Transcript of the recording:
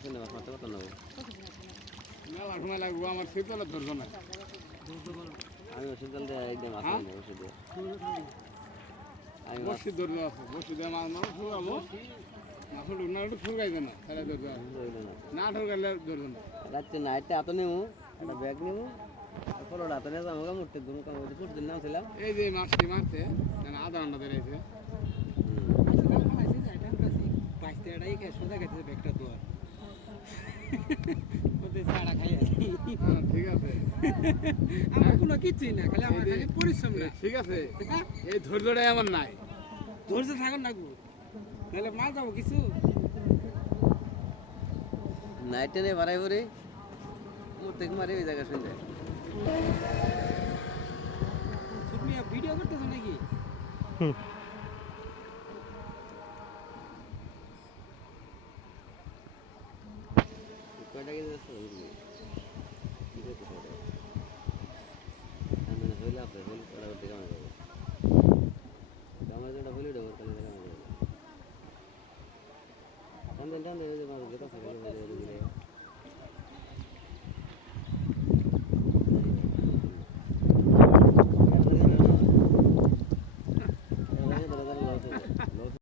শুনে মাছ কত নেবো মেলা সময় লাগবো আমার শীতলে ধরবো না আমি ওষুধ জল দিয়ে একদম মাছ নেই ওষুধ দিয়ে আমি বসি ধরতে আছে বসি দিয়ে মাছ মাছ শুকাবো মাছ ঢুকনা একটু শুকাইবে না তাহলে ধরতে হবে না ঢুকাইলে ধরবো না রাত্রে নাইটটা এত নেবো একটা ব্যাগ নেবো তারপর রাতে নিয়ে যাবো মুঠতে দুটো কাম করতে প্রতিদিন নামছিলাম এই যে মাছটি মারছে আধা ঘন্টা ধরেছে ঠিক আছে আমার কোনো কিছুই না খালি আমার খালি পরিশ্রম না ঠিক আছে এই ধৈর্যটাই আমার নাই ধৈর্য থাকুন না নাহলে মাল যাবো কিছু নাইটে নিয়ে বাড়াই পরে মুহূর্তে মারি ওই জায়গা শুনতে তুমি ভিডিও করতেছো নাকি কয়টা কেজি আছে কি করতে হইলে আপনি হইল কটা করতে কেমন যাবে